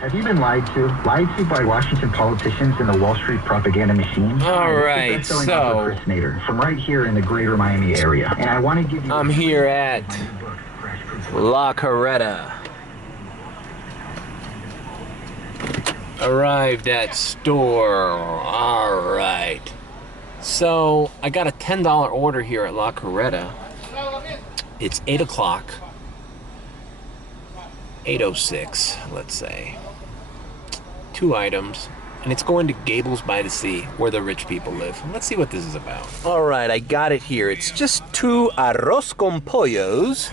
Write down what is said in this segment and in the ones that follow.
Have you been lied to? Lied to by Washington politicians and the Wall Street propaganda machine? All right, so from right here in the greater Miami area. And I want to give you I'm here at La Carreta. Arrived at store. All right. So I got a $10 order here at La Carreta. It's 8 o'clock. 8:06, let's say. 2 items, and it's going to Gables by the Sea, where the rich people live. Let's see what this is about. All right, I got it here. It's just 2 arroz con pollos.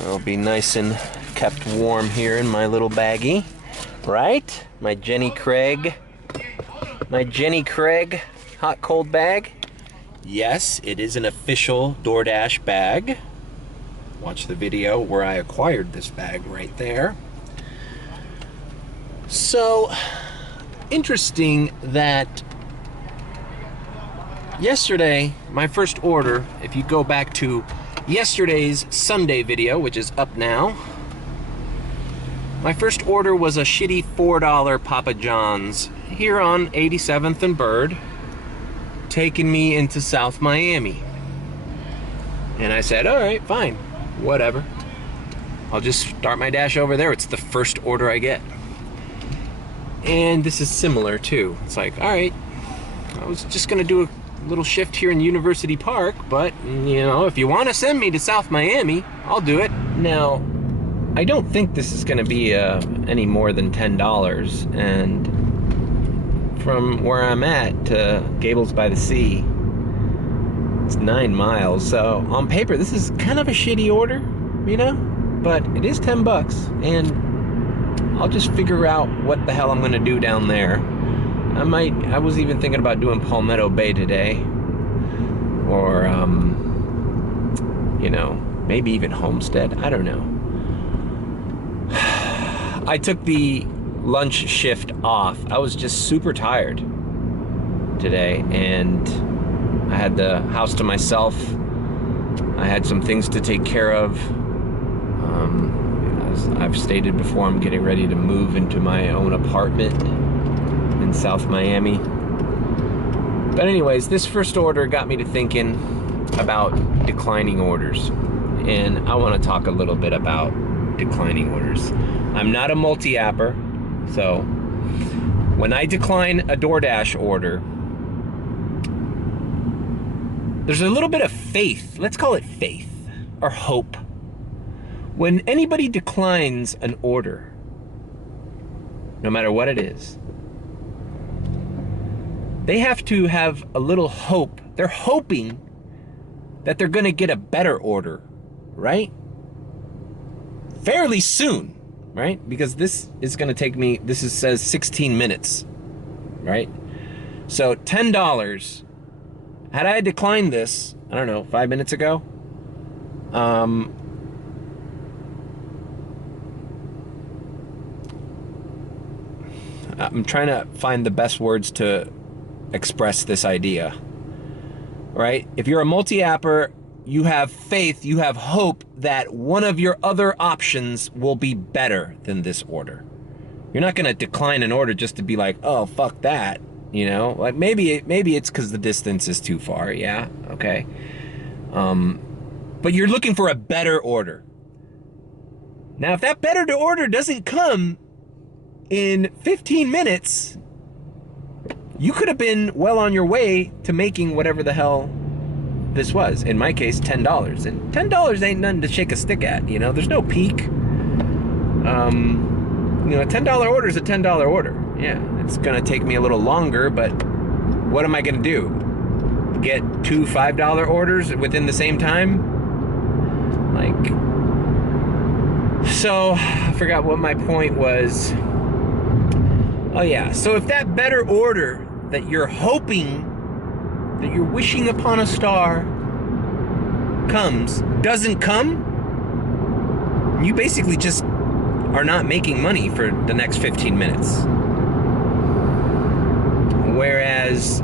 It'll be nice and kept warm here in my little baggie, right? My Jenny Craig hot cold bag. Yes, it is an official DoorDash bag. Watch the video where I acquired this bag right there. So, interesting that yesterday, my first order, if you go back to yesterday's Sunday video, which is up now, my first order was a shitty $4 Papa John's here on 87th and Bird, taking me into South Miami. And I said, all right, fine. Whatever. I'll just start my dash over there. It's the first order I get. And this is similar too. It's like, all right, I was just gonna do a little shift here in University Park, but you know, if you want to send me to South Miami, I'll do it. Now, I don't think this is gonna be any more than $10, and from where I'm at to Gables by the Sea, it's 9 miles, so on paper this is kind of a shitty order, you know, but it is 10 bucks, and I'll just figure out what the hell I'm gonna do down there. I was even thinking about doing Palmetto Bay today, or you know, maybe even Homestead, I don't know. I took the lunch shift off. I was just super tired today, and I had the house to myself. I had some things to take care of. As I've stated before, I'm getting ready to move into my own apartment in South Miami. But anyways, this first order got me to thinking about declining orders. And I want to talk a little bit about declining orders. I'm not a multi-apper, so when I decline a DoorDash order, there's a little bit of faith, let's call it faith, or hope. When anybody declines an order, no matter what it is, they have to have a little hope. They're hoping that they're gonna get a better order, right? Fairly soon, right? Because this is gonna take me, says 16 minutes, right? So $10, had I declined this, I don't know, 5 minutes ago, I'm trying to find the best words to express this idea, right? If you're a multi-apper, you have faith, you have hope that one of your other options will be better than this order. You're not gonna decline an order just to be like, oh, fuck that, you know? Like maybe it's because the distance is too far, yeah, okay. But you're looking for a better order. Now, if that better order doesn't come in 15 minutes, you could have been well on your way to making whatever the hell this was. In my case, $10. And $10 ain't nothing to shake a stick at, you know? There's no peak. You know, a $10 order is a $10 order. Yeah, it's gonna take me a little longer, but what am I gonna do? Get 2 $5 orders within the same time? Like, so I forgot what my point was. Oh yeah, so if that better order that you're hoping, that you're wishing upon a star doesn't come, you basically just are not making money for the next 15 minutes. Whereas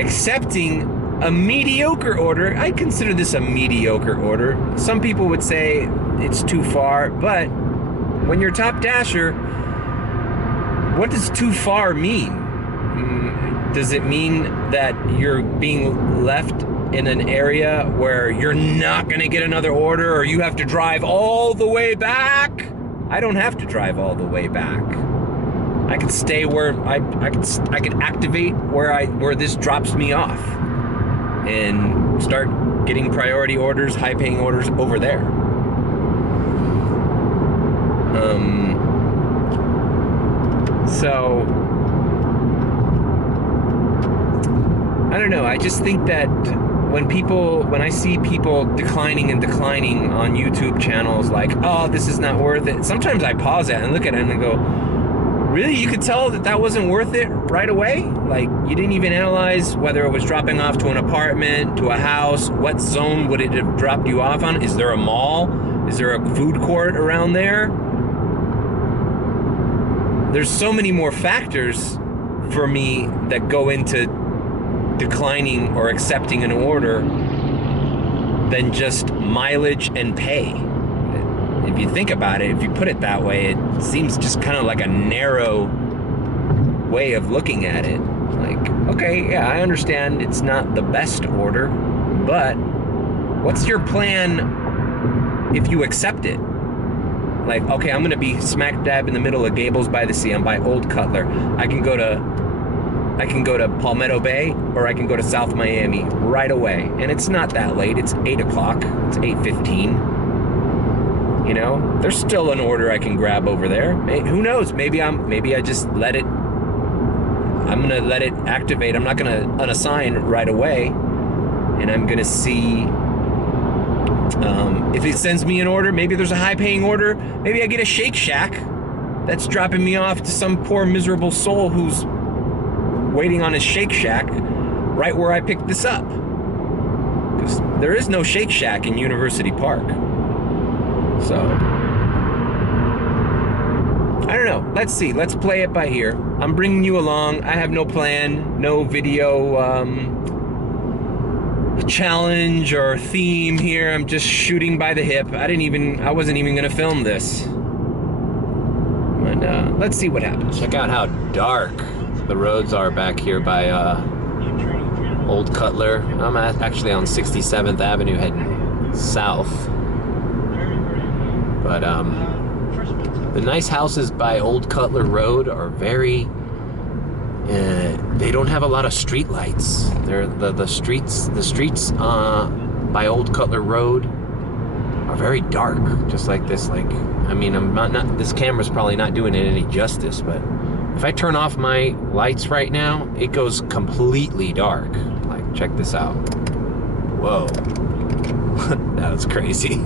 accepting a mediocre order, I consider this a mediocre order. Some people would say it's too far, but when you're top dasher, what does too far mean? Does it mean that you're being left in an area where you're not gonna get another order, or you have to drive all the way back? I don't have to drive all the way back. I could stay where I could activate where this drops me off and start getting priority orders, high paying orders over there. So I don't know. I just think that when I see people declining on YouTube channels like, oh, this is not worth it, sometimes I pause it and look at it and go, really? You could tell that wasn't worth it right away? Like, you didn't even analyze whether it was dropping off to an apartment, to a house, what zone would it have dropped you off on? Is there a mall? Is there a food court around there? There's so many more factors for me that go into declining or accepting an order than just mileage and pay. If you think about it, if you put it that way, it seems just kind of like a narrow way of looking at it. Like, okay, yeah, I understand it's not the best order, but what's your plan if you accept it? Like, okay, I'm gonna be smack dab in the middle of Gables by the Sea. I'm by Old Cutler. I can go to Palmetto Bay, or I can go to South Miami right away. And it's not that late. It's 8 o'clock. It's 8:15. You know, there's still an order I can grab over there. Who knows? Maybe I just let it. I'm gonna let it activate. I'm not gonna unassign right away, and I'm gonna see if it sends me an order. Maybe there's a high-paying order. Maybe I get a Shake Shack that's dropping me off to some poor miserable soul who's waiting on his Shake Shack right where I picked this up. Because there is no Shake Shack in University Park. So, I don't know. Let's see. Let's play it by ear. I'm bringing you along. I have no plan, no video challenge or theme here. I'm just shooting by the hip. I wasn't even gonna film this. And let's see what happens. Check out how dark the roads are back here by Old Cutler. I'm actually on 67th Avenue heading south. But the nice houses by Old Cutler Road are very, they don't have a lot of street lights. They're the streets by Old Cutler Road are very dark, just like this. Like, I mean, this camera's probably not doing it any justice, but if I turn off my lights right now, it goes completely dark. Like, check this out. Whoa. That was crazy.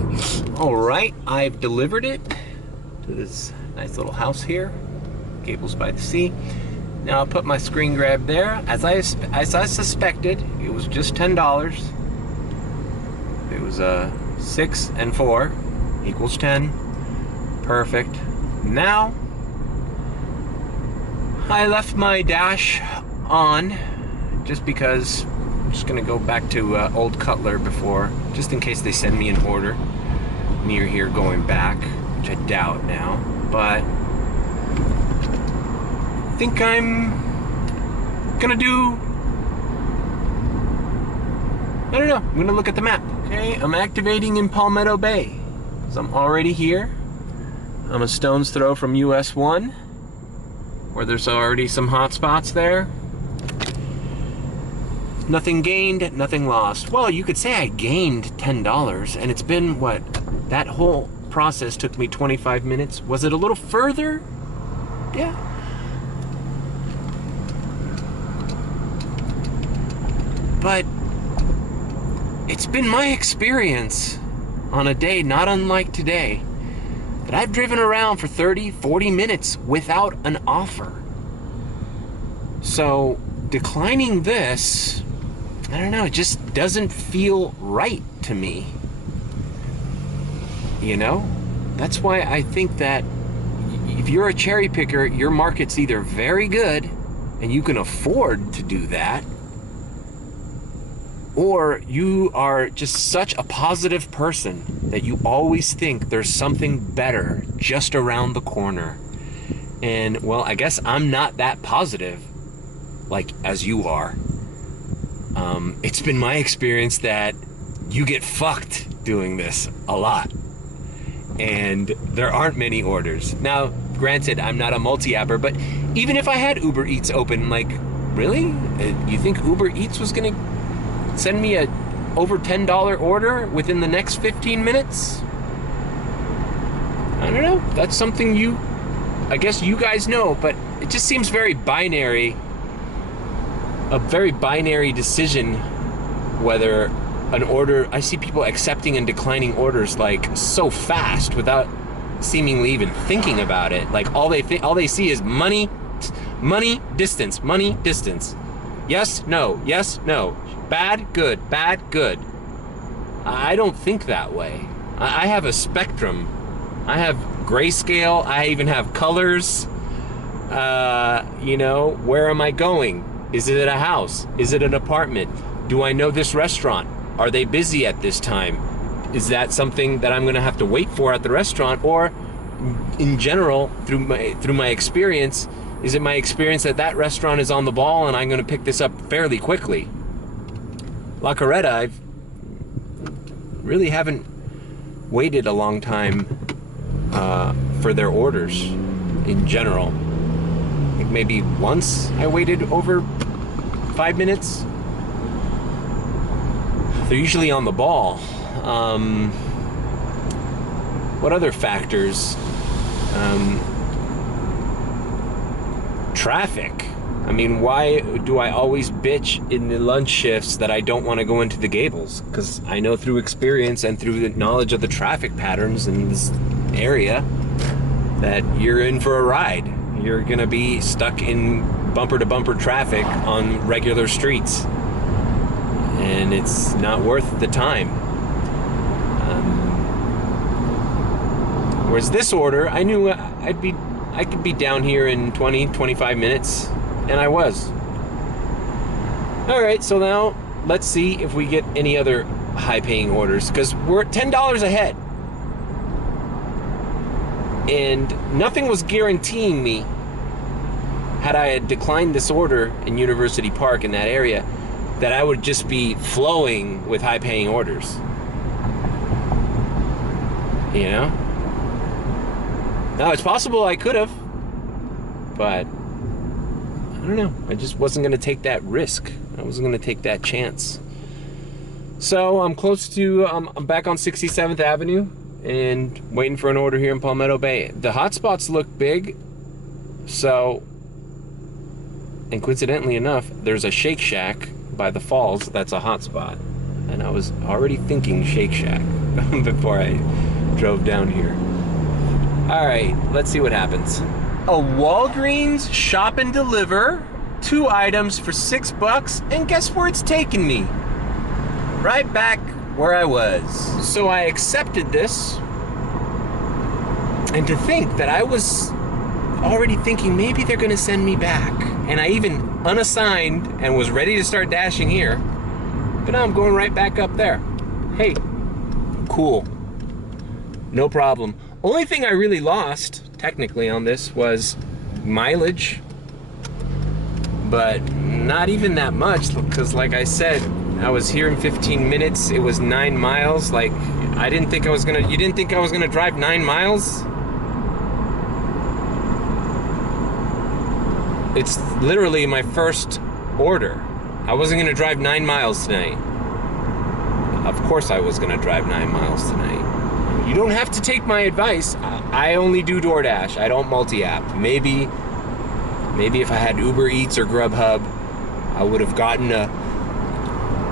All right, I've delivered it to this nice little house here, Gables by the Sea. Now I'll put my screen grab there. As I suspected, it was just $10. It was 6 and 4 equals 10. Perfect. Now I left my dash on just because I'm just gonna go back to Old Cutler before, just in case they send me an order near here going back, which I doubt now, but I think I'm gonna I don't know, I'm gonna look at the map. Okay, I'm activating in Palmetto Bay, because I'm already here. I'm a stone's throw from US 1, where there's already some hot spots there. Nothing gained, nothing lost. Well, you could say I gained $10, and it's been, what, that whole process took me 25 minutes. Was it a little further? Yeah. But it's been my experience on a day not unlike today that I've driven around for 30, 40 minutes without an offer. So declining this, I don't know, it just doesn't feel right to me. You know? That's why I think that if you're a cherry picker, your market's either very good and you can afford to do that, or you are just such a positive person that you always think there's something better just around the corner. And, well, I guess I'm not that positive, like, as you are. It's been my experience that you get fucked doing this a lot. And there aren't many orders. Now, granted, I'm not a multi-apper, but even if I had Uber Eats open, like, really? You think Uber Eats was gonna send me a over $10 order within the next 15 minutes? I don't know. That's something I guess you guys know, but it just seems very binary. A very binary decision whether an order, I see people accepting and declining orders like so fast without seemingly even thinking about it. Like all they see is money, distance, money, distance. Yes, no, bad, good, I don't think that way. I have a spectrum. I have grayscale. I even have colors. Where am I going? Is it a house? Is it an apartment? Do I know this restaurant? Are they busy at this time? Is that something that I'm going to have to wait for at the restaurant? Or in general, through my experience, is it my experience that restaurant is on the ball and I'm going to pick this up fairly quickly? La Carreta, I really haven't waited a long time for their orders in general. I think maybe once I waited over 5 minutes. They're usually on the ball. What other factors? Traffic. I mean, why do I always bitch in the lunch shifts that I don't want to go into the Gables? Because I know through experience and through the knowledge of the traffic patterns in this area that you're in for a ride. You're going to be stuck in bumper-to-bumper traffic on regular streets. And it's not worth the time. Whereas this order, I knew I could be down here in 20-25 minutes, and I was. All right, so now let's see if we get any other high-paying orders, because we're at $10 ahead. And nothing was guaranteeing me, had I had declined this order in University Park in that area, that I would just be flowing with high-paying orders. You know? Now, it's possible I could have, but I don't know. I just wasn't going to take that risk. I wasn't going to take that chance. So I'm close to, I'm back on 67th Avenue and waiting for an order here in Palmetto Bay. The hotspots look big, so, and coincidentally enough, there's a Shake Shack by the falls that's a hotspot. And I was already thinking Shake Shack before I drove down here. All right, let's see what happens. A Walgreens shop and deliver, 2 items for $6, and guess where it's taking me? Right back where I was. So I accepted this, and to think that I was already thinking maybe they're gonna send me back. And I even unassigned and was ready to start dashing here, but now I'm going right back up there. Hey, cool, no problem. Only thing I really lost, technically, on this was mileage, but not even that much, because like I said, I was here in 15 minutes, it was 9 miles, like, you didn't think I was gonna drive 9 miles? It's literally my first order. I wasn't gonna drive 9 miles tonight. Of course I was gonna drive 9 miles tonight. You don't have to take my advice. I only do DoorDash. I don't multi-app. Maybe if I had Uber Eats or Grubhub, I would have gotten a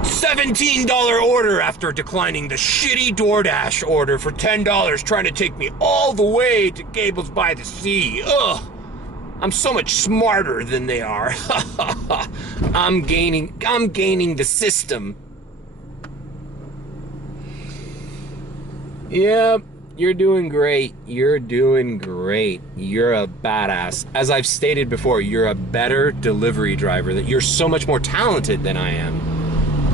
$17 order after declining the shitty DoorDash order for $10, trying to take me all the way to Gables by the Sea. Ugh. I'm so much smarter than they are. I'm gaining the system. Yep, you're doing great. You're doing great. You're a badass. As I've stated before, you're a better delivery driver. That you're so much more talented than I am.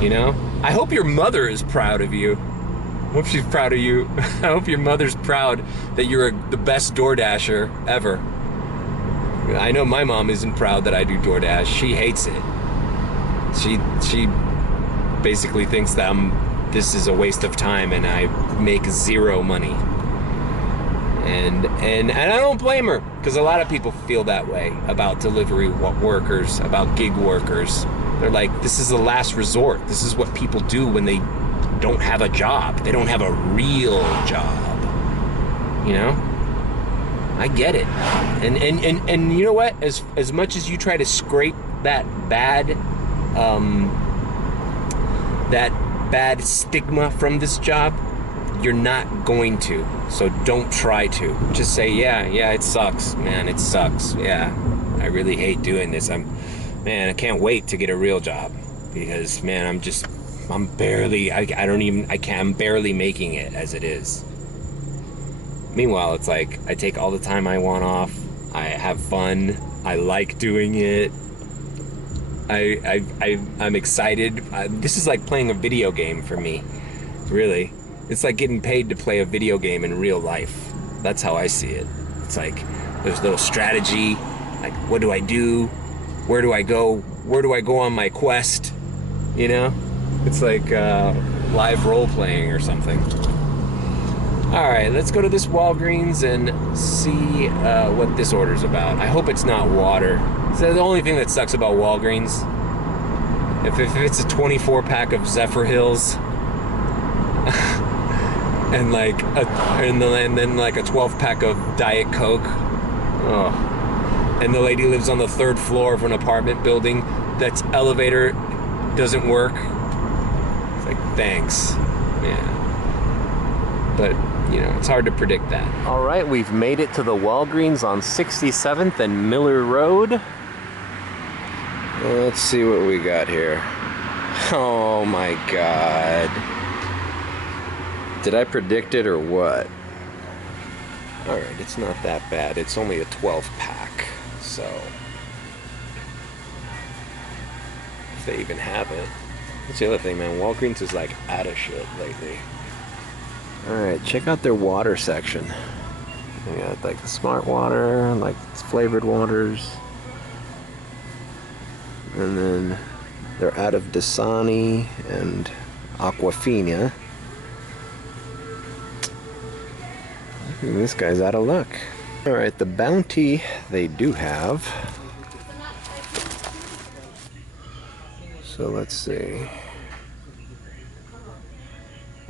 You know? I hope your mother is proud of you. I hope she's proud of you. I hope your mother's proud that you're the best DoorDasher ever. I know my mom isn't proud that I do DoorDash. She hates it. She basically thinks that this is a waste of time and I make zero money. And I don't blame her, because a lot of people feel that way about delivery workers, about gig workers. They're like, this is the last resort. This is what people do when they don't have a job. They don't have a real job. You know? I get it. And you know what? As much as you try to scrape that bad stigma from this job, you're not going to. So don't try to. Just say, yeah, it sucks, man. It sucks. Yeah, I really hate doing this. Man, I can't wait to get a real job, because, man, I'm barely making it as it is. Meanwhile, it's like, I take all the time I want off. I have fun. I like doing it. I'm excited. This is like playing a video game for me, really. It's like getting paid to play a video game in real life. That's how I see it. It's like, there's a little strategy, like, what do I do? Where do I go? Where do I go on my quest? You know? It's like live role-playing or something. Alright, let's go to this Walgreens and see what this order's about. I hope it's not water. So the only thing that sucks about Walgreens, if it's a 24-pack of Zephyr Hills, and then like a 12-pack of Diet Coke, and the lady lives on the 3rd floor of an apartment building that's elevator doesn't work. It's like, thanks, man. But, you know, it's hard to predict that. All right, we've made it to the Walgreens on 67th and Miller Road. Let's see what we got here. Oh my God. Did I predict it or what? All right, it's not that bad. It's only a 12-pack, so if they even have it. That's the other thing, man. Walgreens is like out of shit lately. All right, check out their water section. They got like the Smart Water, like flavored waters, and then they're out of Dasani and Aquafina. This guy's out of luck. All right, the Bounty they do have. So let's see.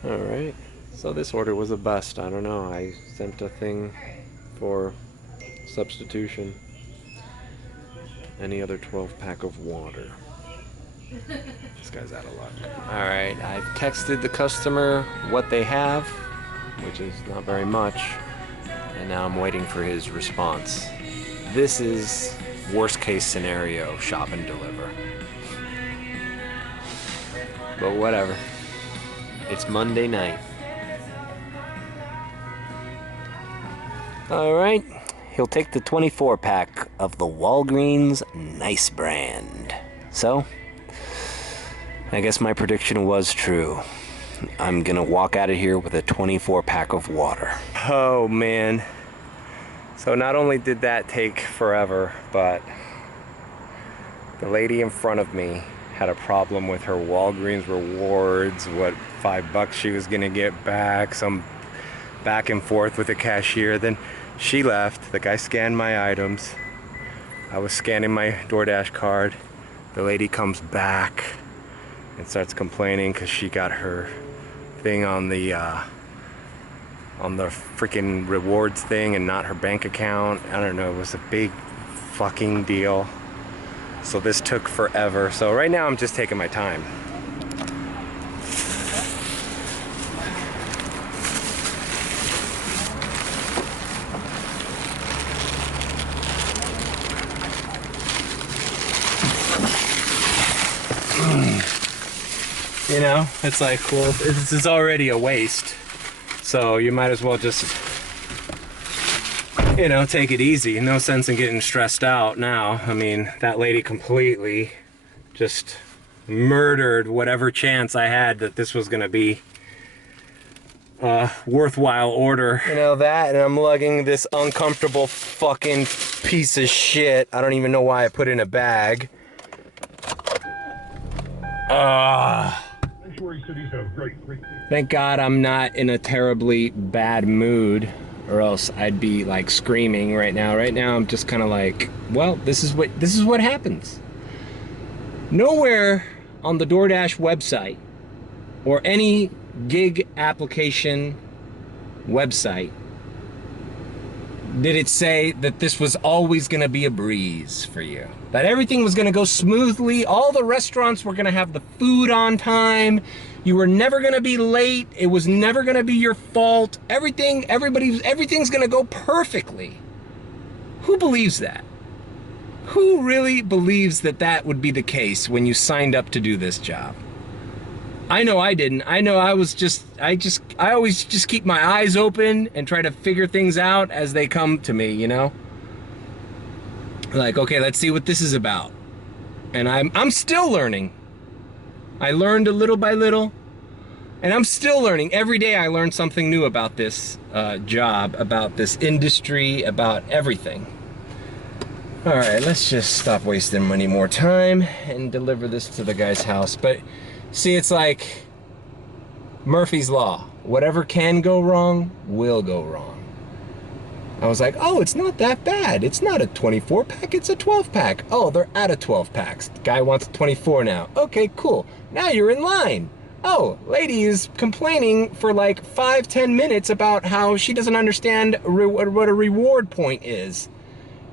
All right. So this order was a bust. I don't know. I sent a thing for substitution. Any other 12-pack of water. This guy's out of luck. All right. I've texted the customer what they have, which is not very much, and now I'm waiting for his response. This is worst case scenario, shop and deliver. But whatever. It's Monday night. All right, he'll take the 24-pack of the Walgreens Nice brand. So, I guess my prediction was true. I'm gonna walk out of here with a 24-pack of water. Oh man. So not only did that take forever, but the lady in front of me had a problem with her Walgreens rewards, what $5 she was gonna get back, some back and forth with the cashier. Then she left, the guy scanned my items. I was scanning my DoorDash card. The lady comes back and starts complaining because she got her thing on the freaking rewards thing and not her bank account. I don't know, it was a big fucking deal. So this took forever. So right now I'm just taking my time. You know, it's like, well, this is already a waste. So you might as well just, you know, take it easy. No sense in getting stressed out now. I mean, that lady completely just murdered whatever chance I had that this was gonna be a worthwhile order. You know that, and I'm lugging this uncomfortable fucking piece of shit. I don't even know why I put it in a bag. Thank God I'm not in a terribly bad mood, or else I'd be like screaming right now. Right now I'm just kind of like, well, this is what happens. Nowhere on the DoorDash website or any gig application website did it say that this was always gonna be a breeze for you, that everything was gonna go smoothly, all the restaurants were gonna have the food on time, you were never gonna be late, it was never gonna be your fault, everything's gonna go perfectly. Who believes that? Who really believes that that would be the case when you signed up to do this job? I know I didn't. I know I always just keep my eyes open and try to figure things out as they come to me, you know? Like, okay, let's see what this is about. And I'm still learning. I learned a little by little, and I'm still learning. Every day I learn something new about this job, about this industry, about everything. All right, let's just stop wasting any more time and deliver this to the guy's house. But see, it's like Murphy's Law. Whatever can go wrong, will go wrong. I was like, oh, it's not that bad. It's not a 24-pack, it's a 12-pack. Oh, they're out of 12-packs. The guy wants a 24 now. Okay, cool. Now you're in line. Oh, lady is complaining for like 5-10 minutes about how she doesn't understand what a reward point is.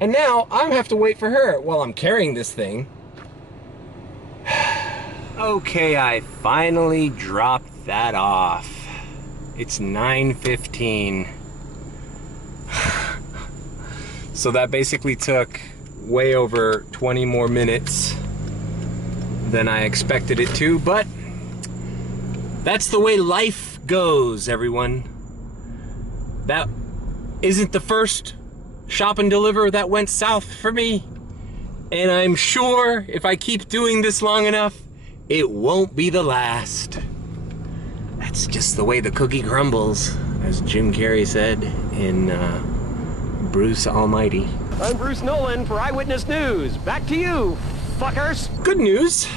And now I have to wait for her while I'm carrying this thing. Okay, I finally dropped that off. It's 9:15. So that basically took way over 20 more minutes than I expected it to, but that's the way life goes, everyone. That isn't the first shop and deliver that went south for me. And I'm sure if I keep doing this long enough, it won't be the last. That's just the way the cookie crumbles, as Jim Carrey said in Bruce Almighty. I'm Bruce Nolan for Eyewitness News. Back to you, fuckers. Good news.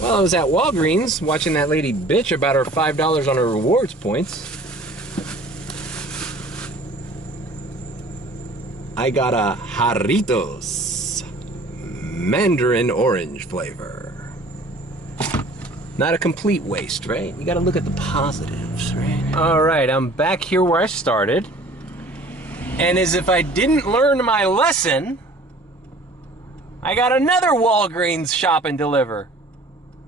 Well, I was at Walgreens watching that lady bitch about her $5 on her rewards points. I got a Jarritos Mandarin orange flavor. Not a complete waste, right? You gotta look at the positives, right? All right, I'm back here where I started. And as if I didn't learn my lesson, I got another Walgreens shop and deliver.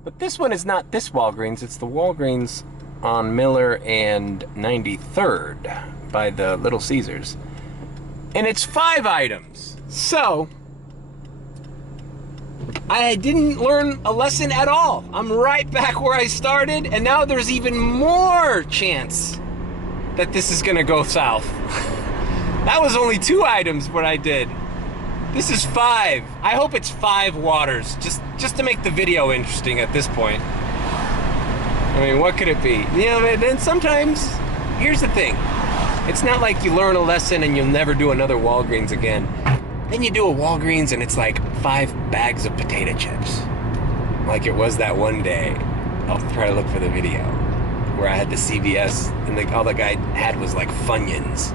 But this one is not this Walgreens, it's the Walgreens on Miller and 93rd by the Little Caesars. And it's 5 items. So, I didn't learn a lesson at all. I'm right back where I started, and now there's even more chance that this is gonna go south. That was only 2 items what I did. This is 5. I hope it's 5 waters, just to make the video interesting at this point. I mean, what could it be? You know, then sometimes, here's the thing. It's not like you learn a lesson and you'll never do another Walgreens again. Then you do a Walgreens and it's like 5 bags of potato chips. Like it was that one day. I'll try to look for the video where I had the CVS and all the guy had was like Funyuns.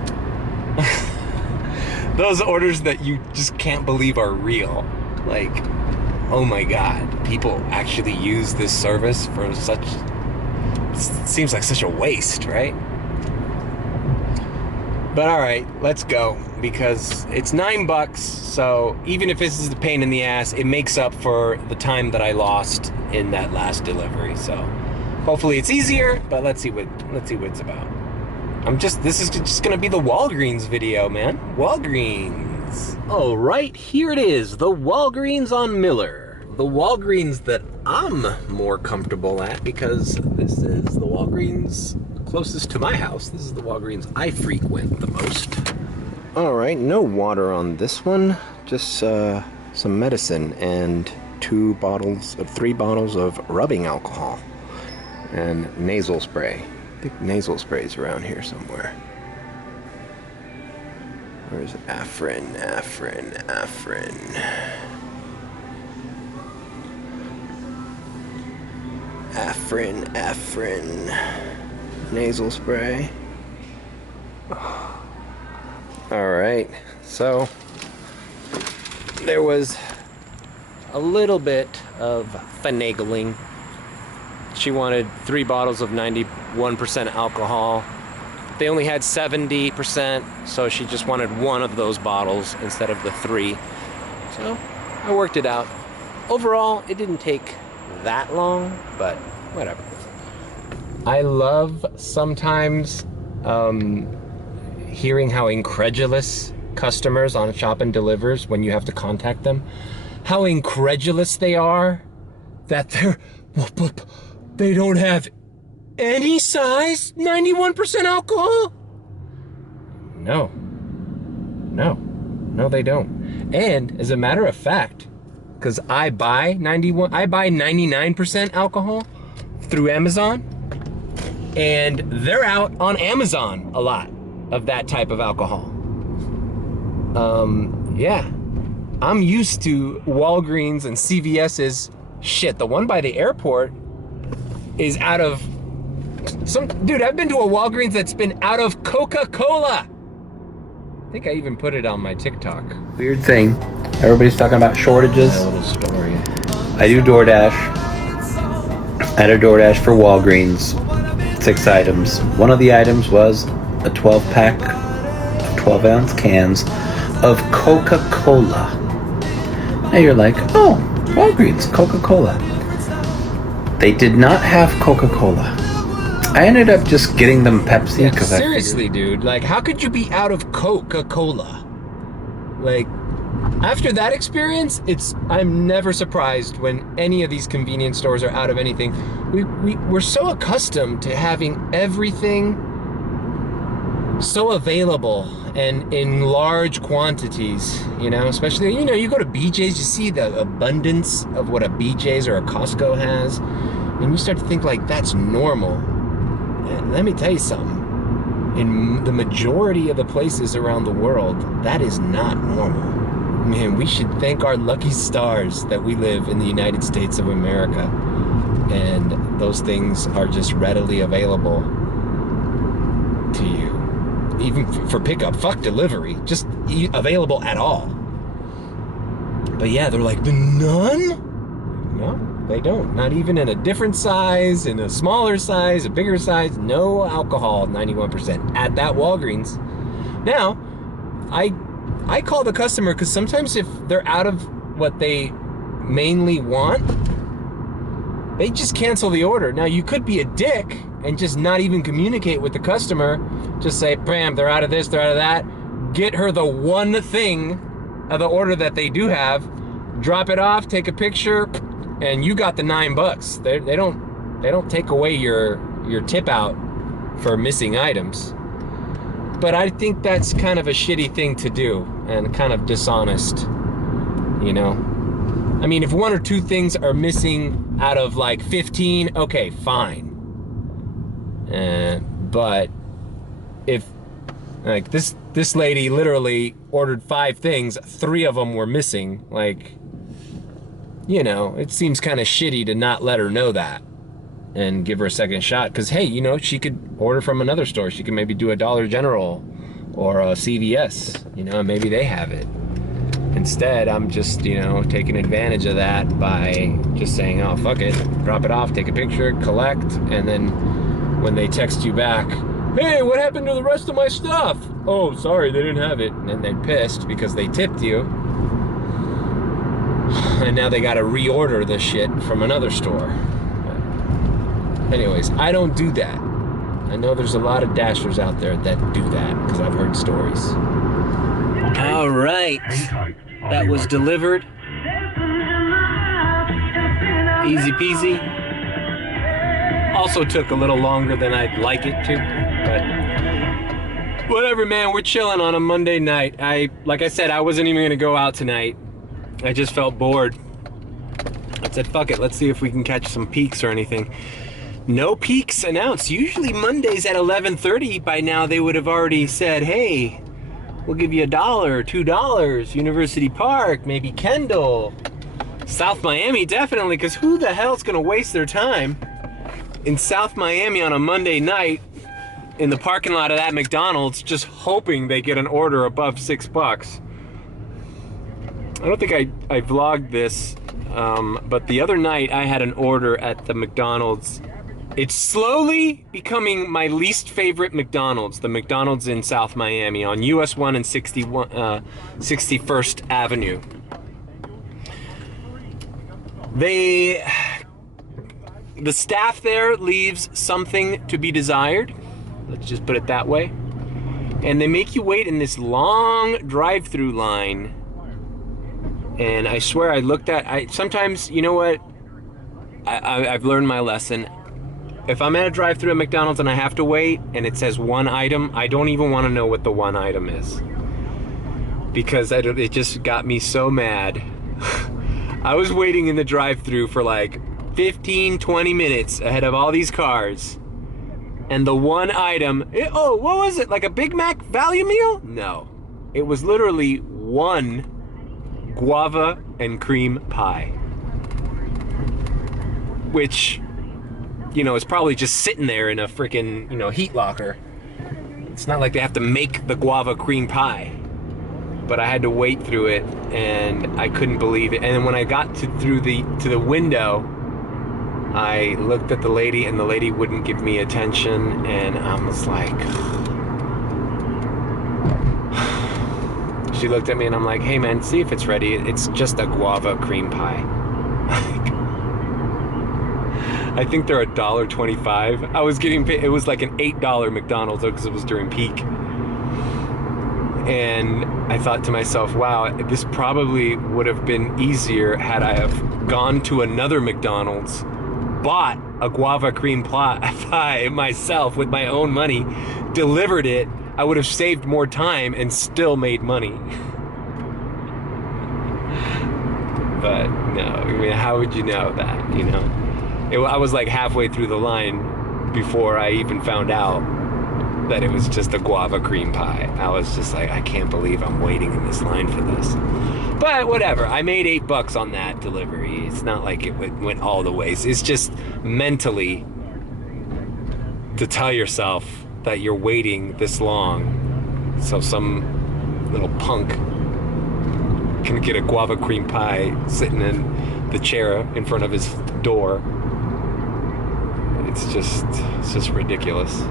Those orders that you just can't believe are real. Like, oh my God, people actually use this service for such, it seems like such a waste, right? But all right, let's go, because it's $9, so even if this is a pain in the ass, it makes up for the time that I lost in that last delivery. So hopefully it's easier, but let's see what it's about. This is just gonna be the Walgreens video, man. Walgreens. All right, here it is, the Walgreens on Miller. The Walgreens that I'm more comfortable at, because this is the Walgreens closest to my house. This is the Walgreens I frequent the most. All right, no water on this one, just some medicine, and 3 bottles of rubbing alcohol and nasal spray. I think nasal spray is around here somewhere. Where's Afrin? Nasal spray. Alright, so there was a little bit of finagling. She wanted 3 bottles of 91% alcohol. They only had 70%, so she just wanted 1 of those bottles instead of the 3. So I worked it out. Overall, it didn't take that long, but whatever. I love sometimes hearing how incredulous customers on Shop and Delivers, when you have to contact them, how incredulous they are that they don't have any size 91% alcohol. No, they don't. And as a matter of fact, because I buy 99% alcohol through Amazon, and they're out on Amazon a lot of that type of alcohol. Yeah, I'm used to Walgreens and CVS's shit. The one by the airport is out of dude, I've been to a Walgreens that's been out of Coca-Cola. I think I even put it on my TikTok. Weird thing. Everybody's talking about shortages. A little story. I do DoorDash. I had a DoorDash for Walgreens. 6 items. One of the items was a 12-pack of 12-ounce cans of Coca-Cola. Now you're like, oh, Walgreens, Coca-Cola. They did not have Coca-Cola. I ended up just getting them Pepsi because seriously, dude, like, how could you be out of Coca-Cola? Like, after that experience, I'm never surprised when any of these convenience stores are out of anything. We're so accustomed to having everything so available and in large quantities, you know, especially, you know, you go to BJ's, you see the abundance of what a BJ's or a Costco has, and you start to think like that's normal. And let me tell you something, in the majority of the places around the world, that is not normal. Man, we should thank our lucky stars that we live in the United States of America, and those things are just readily available to you. Even for pickup, fuck delivery, just available at all. But yeah, they're like, none? No, they don't. Not even in a different size, in a smaller size, a bigger size, no alcohol, 91% at that Walgreens. Now, I call the customer because sometimes if they're out of what they mainly want, they just cancel the order. Now, you could be a dick and just not even communicate with the customer. Just say, bam, they're out of this, they're out of that. Get her the one thing of the order that they do have, drop it off, take a picture, and you got the $9. They don't take away your tip out for missing items. But I think that's kind of a shitty thing to do and kind of dishonest, you know? I mean, if 1 or 2 things are missing out of like 15, okay, fine. But if, like, this lady literally ordered 5 things, 3 of them were missing, like, you know, it seems kind of shitty to not let her know that and give her a second shot. Because, hey, you know, she could order from another store. She could maybe do a Dollar General or a CVS, you know, and maybe they have it. Instead, I'm just, you know, taking advantage of that by just saying, oh, fuck it, drop it off, take a picture, collect, and then when they text you back, hey, what happened to the rest of my stuff? Oh, sorry, they didn't have it. And they're pissed because they tipped you. And now they gotta reorder the shit from another store. But anyways, I don't do that. I know there's a lot of Dashers out there that do that because I've heard stories. All right, that was delivered. Easy peasy. Also took a little longer than I'd like it to, but whatever, man. We're chilling on a Monday night. Like I said, I wasn't even gonna go out tonight. I just felt bored. I said, fuck it, let's see if we can catch some peaks or anything. No peaks announced. Usually Mondays at 11:30, by now they would have already said, hey, we'll give you $1, $2, University Park, maybe Kendall. South Miami, definitely, because who the hell's gonna waste their time in South Miami on a Monday night in the parking lot of that McDonald's just hoping they get an order above $6? I don't think I vlogged this, but the other night I had an order at the McDonald's. It's slowly becoming my least favorite McDonald's, the McDonald's in South Miami on US 1 and 61st Avenue. The staff there leaves something to be desired. Let's just put it that way. And they make you wait in this long drive-through line. And I swear I looked at, sometimes, you know what? I've learned my lesson. If I'm at a drive-thru at McDonald's and I have to wait and it says one item, I don't even want to know what the one item is. Because it just got me so mad. I was waiting in the drive-thru for like 15, 20 minutes ahead of all these cars. And the one item, oh, what was it? Like a Big Mac value meal? No. It was literally one guava and cream pie. Which, you know, it's probably just sitting there in a freaking, you know, heat locker. It's not like they have to make the guava cream pie. But I had to wait through it, and I couldn't believe it. And then when I got to the window, I looked at the lady, and the lady wouldn't give me attention, and I was like... She looked at me, and I'm like, hey man, see if it's ready. It's just a guava cream pie. I think they're $1.25. I was getting paid, it was like an $8 McDonald's because it was during peak. And I thought to myself, wow, this probably would have been easier had I have gone to another McDonald's, bought a guava cream pie myself with my own money, delivered it. I would have saved more time and still made money. But no, I mean, how would you know that, you know? I was like halfway through the line before I even found out that it was just a guava cream pie. I was just like, I can't believe I'm waiting in this line for this. But whatever, I made $8 on that delivery. It's not like it went all the ways. It's just mentally to tell yourself that you're waiting this long so some little punk can get a guava cream pie sitting in the chair in front of his door. It's just ridiculous.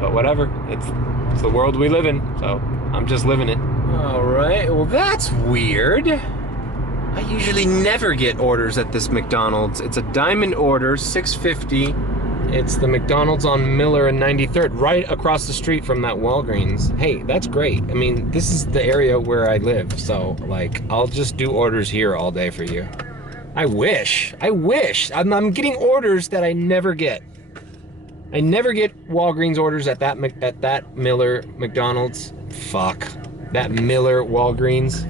But whatever, it's the world we live in, so I'm just living it. All right, well that's weird. I usually never get orders at this McDonald's. It's a diamond order, $6.50. It's the McDonald's on Miller and 93rd, right across the street from that Walgreens. Hey, that's great. I mean, this is the area where I live, so like, I'll just do orders here all day for you. I wish. I'm getting orders that I never get. I never get Walgreens orders at that Miller McDonald's. Fuck. That Miller Walgreens.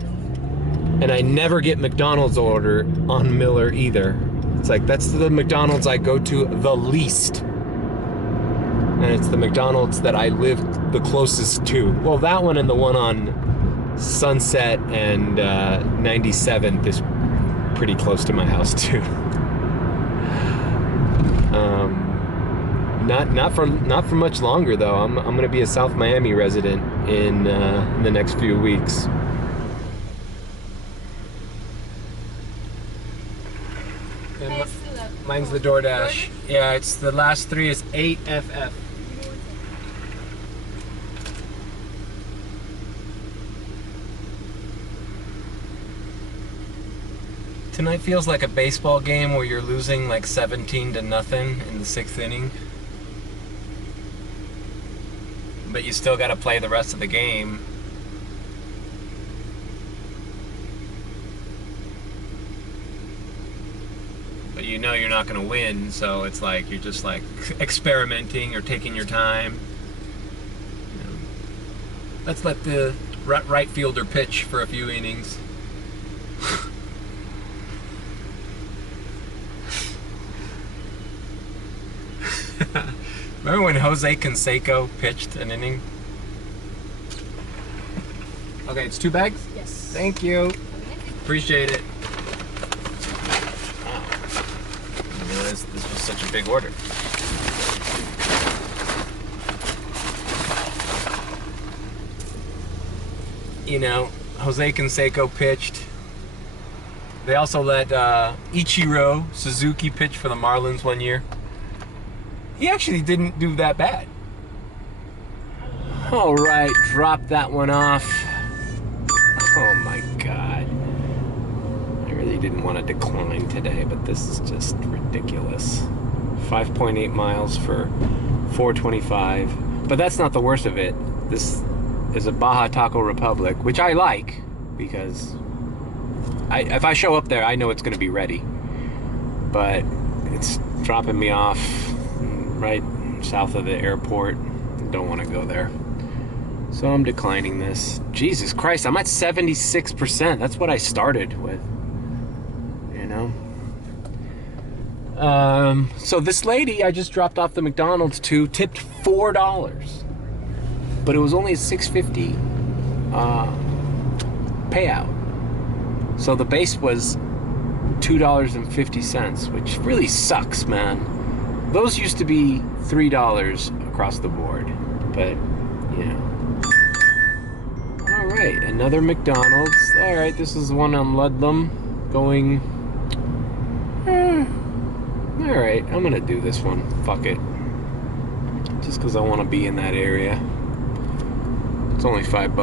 And I never get McDonald's order on Miller either. It's like, that's the McDonald's I go to the least. And it's the McDonald's that I live the closest to. Well, that one and the one on Sunset and 97th is pretty close to my house too. Not for much longer though. I'm gonna be a South Miami resident in the next few weeks. And mine's the DoorDash. Yeah, it's the last three is 8FF. Tonight feels like a baseball game where you're losing like 17-0 in the 6th inning. But you still gotta play the rest of the game. But you know you're not gonna win, so it's like you're just like experimenting or taking your time. You know, let's let the right fielder pitch for a few innings. Remember when Jose Canseco pitched an inning? Okay, it's 2 bags? Yes. Thank you. Appreciate it. Wow. I didn't realize this was such a big order. You know, Jose Canseco pitched. They also let Ichiro Suzuki pitch for the Marlins one year. He actually didn't do that bad. All right, drop that one off. Oh my God. I really didn't want to decline today, but this is just ridiculous. 5.8 miles for $4.25. But that's not the worst of it. This is a Baja Taco Republic, which I like because if I show up there, I know it's going to be ready. But it's dropping me off right south of the airport. Don't want to go there. So I'm declining this. Jesus Christ, I'm at 76%. That's what I started with. You know? So this lady I just dropped off the McDonald's to tipped $4. But it was only a $6.50 payout. So the base was $2.50, which really sucks, man. Those used to be $3 across the board, but you know. All right, another McDonald's. All right, this is the one on Ludlam, going. All right, I'm gonna do this one. Fuck it. Just because I want to be in that area. It's only $5,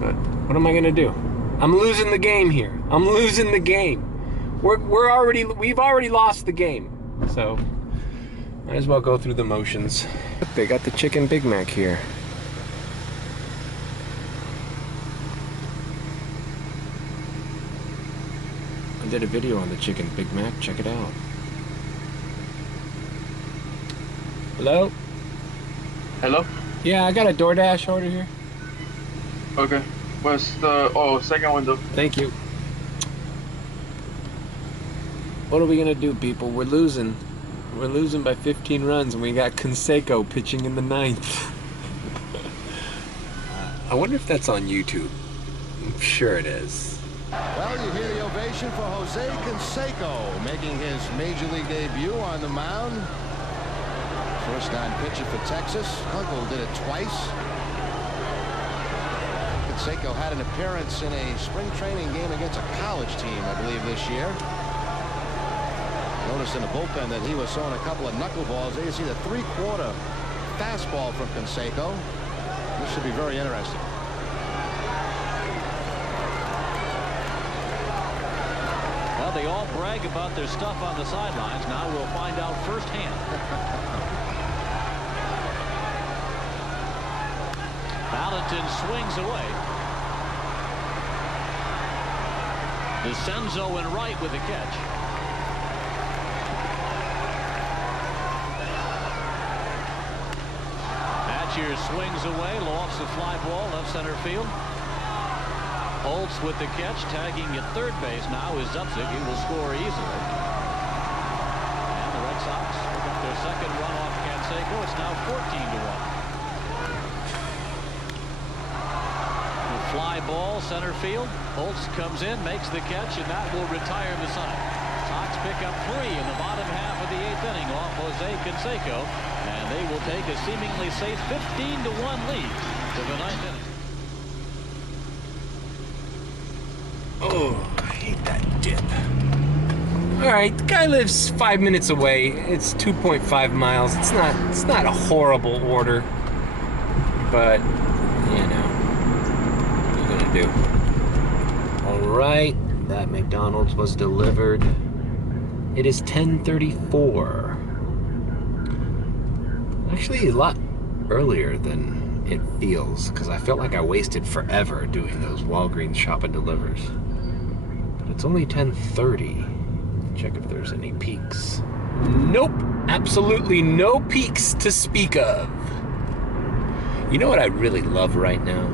but what am I gonna do? I'm losing the game here. I'm losing the game. We've already lost the game. So might as well go through the motions. They got the chicken Big Mac here. I did a video on the chicken Big Mac. Check it out. Hello? Hello? Yeah, I got a DoorDash order here. Okay. What's the second window? Thank you. What are we gonna do, people? We're losing. We're losing by 15 runs, and we got Canseco pitching in the 9th. I wonder if that's on YouTube. I'm sure it is. Well, you hear the ovation for Jose Canseco making his major league debut on the mound. First-time pitcher for Texas. Uncle did it twice. Canseco had an appearance in a spring training game against a college team, I believe, this year. Noticed in the bullpen that he was throwing a couple of knuckleballs. There you see the 3/4 fastball from Canseco. This should be very interesting. Well, they all brag about their stuff on the sidelines. Now we'll find out firsthand. Valentin swings away. DeCenzo in right with the catch. Hatcher swings away, lofts a fly ball left center field. Holtz with the catch, tagging at third base now is Zupzik. He will score easily. And the Red Sox pick up their second run off Canseco. It's now 14-1. Fly ball center field. Holtz comes in, makes the catch, and that will retire the side. Sox pick up 3 in the bottom half of the 8th inning off Jose Canseco, and they will take a seemingly safe 15-1 lead to the 9th inning. Oh, I hate that dip. All right, the guy lives 5 minutes away. It's 2.5 miles. It's not a horrible order, but you know. Do. All right, that McDonald's was delivered. It is 10:34. Actually, a lot earlier than it feels, because I felt like I wasted forever doing those Walgreens shop and delivers. But it's only 10:30. Check if there's any peaks. Nope, absolutely no peaks to speak of. You know what I really love right now?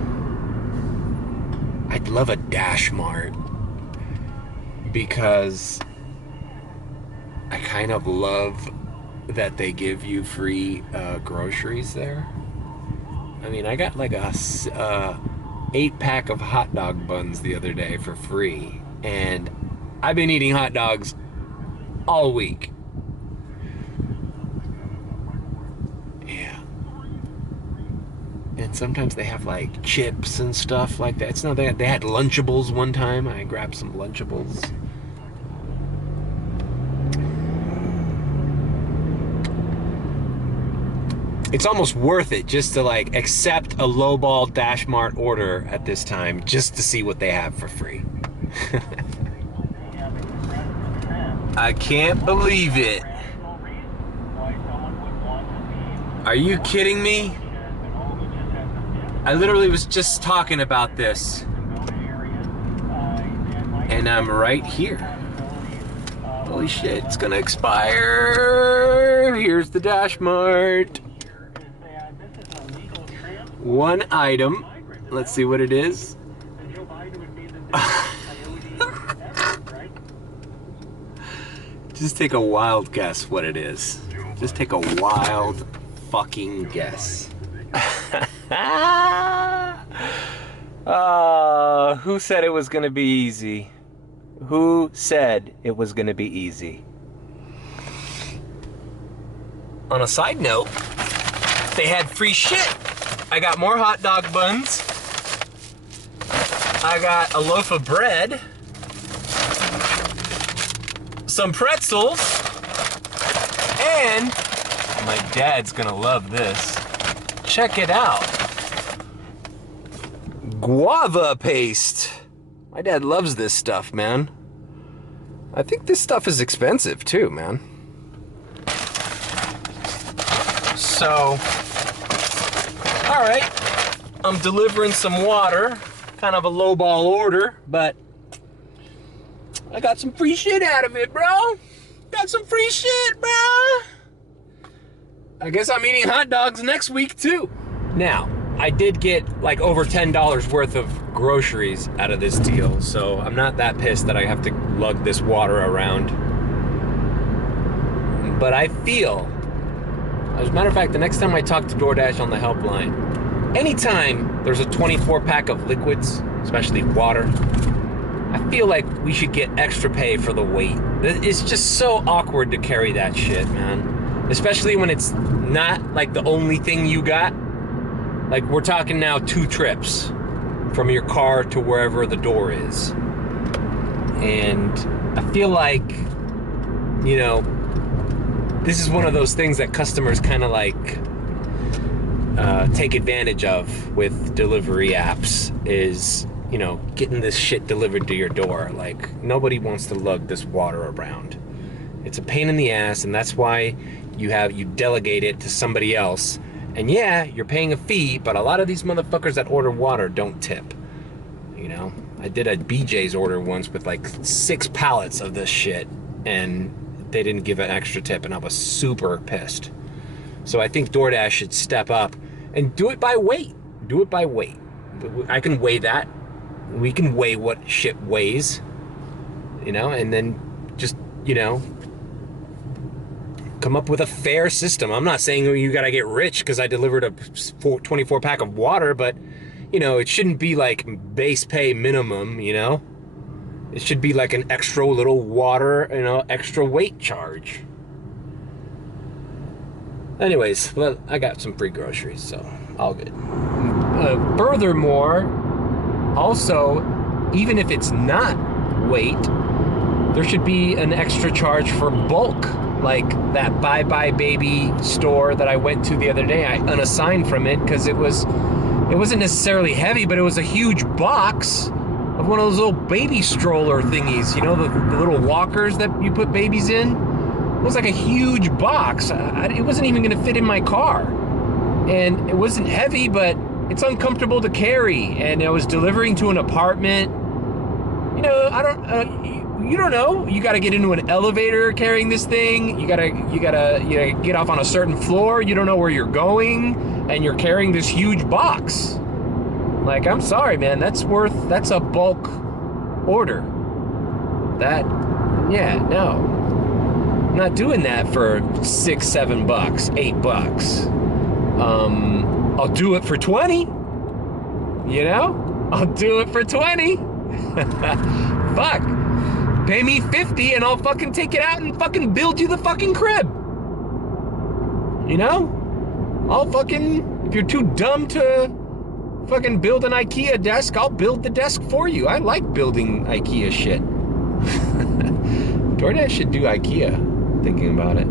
I'd love a DashMart, because I kind of love that they give you free groceries there. I mean, I got like a 8-pack of hot dog buns the other day for free, and I've been eating hot dogs all week. Yeah. And sometimes they have like chips and stuff like that. It's not that they had Lunchables one time. I grabbed some Lunchables. It's almost worth it just to like accept a lowball DashMart order at this time just to see what they have for free. I can't believe it. Are you kidding me? I literally was just talking about this. And I'm right here. Holy shit, it's gonna expire. Here's the DashMart. One item. Let's see what it is. Just take a wild guess what it is. Just take a wild fucking guess. Who said it was gonna be easy? Who said it was gonna be easy? On a side note, they had free shit. I got more hot dog buns. I got a loaf of bread. Some pretzels. And my dad's gonna love this. Check it out. Guava paste. My dad loves this stuff, man. I think this stuff is expensive too, man. So, all right, I'm delivering some water, kind of a lowball order, but I got some free shit out of it, bro. Got some free shit, bro. I guess I'm eating hot dogs next week too. Now, I did get like over $10 worth of groceries out of this deal, so I'm not that pissed that I have to lug this water around. But I feel, as a matter of fact, the next time I talk to DoorDash on the helpline, anytime there's a 24-pack of liquids, especially water, I feel like we should get extra pay for the weight. It's just so awkward to carry that shit, man. Especially when it's not like the only thing you got. Like, we're talking now 2 trips from your car to wherever the door is. And I feel like, you know, this is one of those things that customers kind of like take advantage of with delivery apps is, you know, getting this shit delivered to your door. Like, nobody wants to lug this water around. It's a pain in the ass, and that's why you delegate it to somebody else. And yeah, you're paying a fee, but a lot of these motherfuckers that order water don't tip. You know, I did a BJ's order once with like 6 pallets of this shit, and they didn't give an extra tip, and I was super pissed. So I think DoorDash should step up and do it by weight. Do it by weight. I can weigh that. We can weigh what shit weighs, you know, and then just, you know, come up with a fair system. I'm not saying you gotta get rich because I delivered a 24-pack of water, but, you know, it shouldn't be like base pay minimum, you know? It should be like an extra little water, you know, extra weight charge. Anyways, well, I got some free groceries, so all good. Furthermore, also, even if it's not weight, there should be an extra charge for bulk. Like that Bye Bye Baby store that I went to the other day, I unassigned from it because it wasn't necessarily heavy, but it was a huge box of one of those little baby stroller thingies, you know, the little walkers that you put babies in. It was like a huge box. It wasn't even going to fit in my car. And it wasn't heavy, but it's uncomfortable to carry. And I was delivering to an apartment. You know, you don't know. You got to get into an elevator carrying this thing. You gotta get off on a certain floor. You don't know where you're going, and you're carrying this huge box. Like, I'm sorry, man. That's a bulk order. Yeah, no. I'm not doing that for $6, $7, $8. I'll do it for 20. You know? I'll do it for 20. Fuck. Pay me 50 and I'll fucking take it out and fucking build you the fucking crib. You know? I'll fucking, if you're too dumb to fucking build an IKEA desk, I'll build the desk for you. I like building IKEA shit. DoorDash should do IKEA, thinking about it.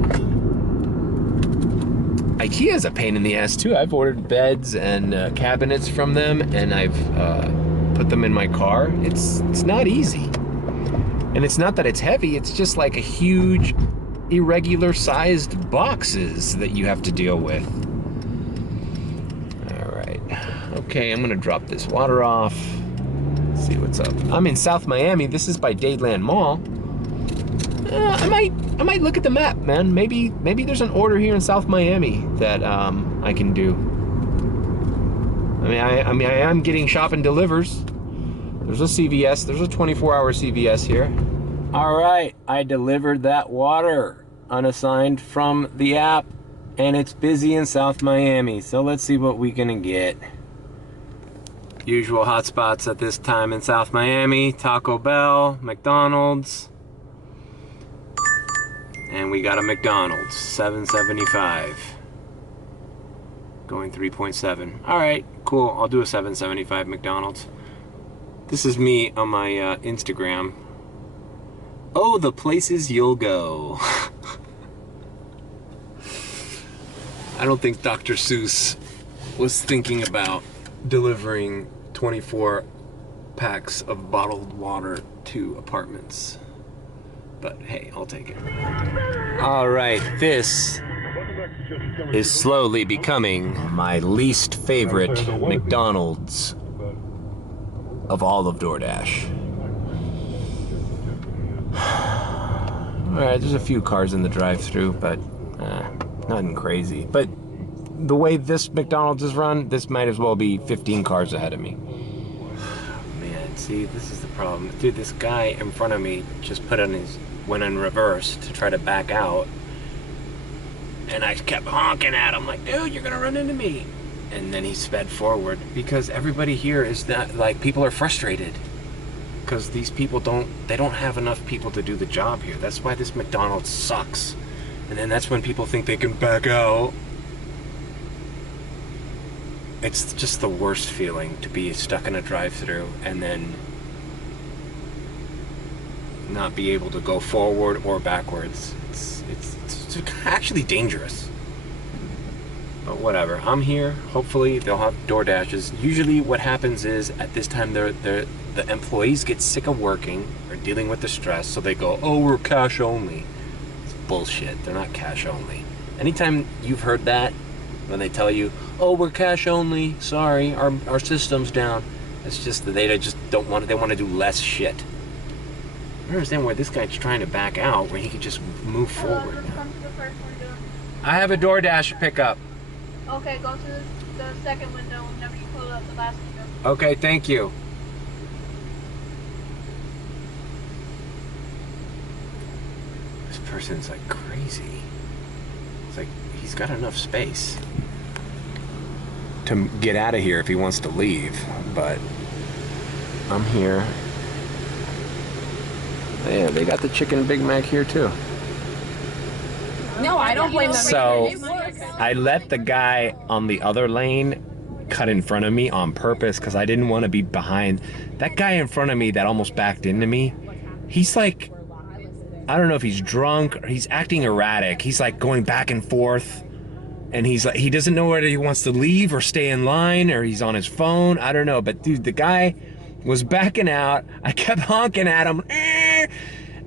IKEA is a pain in the ass too. I've ordered beds and cabinets from them, and I've put them in my car. It's not easy. And it's not that it's heavy, it's just like a huge, irregular sized boxes that you have to deal with. All right. Okay, I'm gonna drop this water off. Let's see what's up. I'm in South Miami. This is by Dadeland Mall. I might look at the map, man. Maybe there's an order here in South Miami that I can do. I mean, I am getting shop and delivers. There's a CVS. There's a 24-hour CVS here. All right, I delivered that water unassigned from the app, and it's busy in South Miami. So let's see what we can get. Usual hotspots at this time in South Miami: Taco Bell, McDonald's. And we got a McDonald's, $7.75. Going 3.7. All right, cool. I'll do a $7.75 McDonald's. This is me on my Instagram. Oh, the places you'll go. I don't think Dr. Seuss was thinking about delivering 24 packs of bottled water to apartments. But hey, I'll take it. All right, this is slowly becoming my least favorite McDonald's of all of DoorDash. All right, there's a few cars in the drive-thru, but nothing crazy. But the way this McDonald's is run, this might as well be 15 cars ahead of me. Man, see, this is the problem. Dude, this guy in front of me just went in reverse to try to back out, and I kept honking at him like, dude, you're gonna run into me. And then he sped forward, because everybody here is that, like, people are frustrated because these people don't have enough people to do the job here. That's why this McDonald's sucks. And then that's when people think they can back out. It's just the worst feeling to be stuck in a drive-thru and then not be able to go forward or backwards. It's actually dangerous. But whatever, I'm here. Hopefully they'll have DoorDashes. Usually what happens is at this time the employees get sick of working or dealing with the stress, so they go, oh, we're cash only. It's bullshit. They're not cash only. Anytime you've heard that, when they tell you, oh, we're cash only, sorry, our system's down, it's just that they just don't want, they want to do less shit. I don't understand why this guy's trying to back out when he could just move forward. I have a DoorDash pickup. Okay, go to the second window whenever you pull up the last window. Okay, thank you. This person's like crazy. It's like he's got enough space to get out of here if he wants to leave, but I'm here. Yeah, they got the chicken Big Mac here too. No, I don't blame them. So I let the guy on the other lane cut in front of me on purpose because I didn't want to be behind. That guy in front of me that almost backed into me, he's like, I don't know if he's drunk or he's acting erratic. He's like going back and forth, and he's like, he doesn't know whether he wants to leave or stay in line, or he's on his phone. I don't know, but dude, the guy was backing out. I kept honking at him, and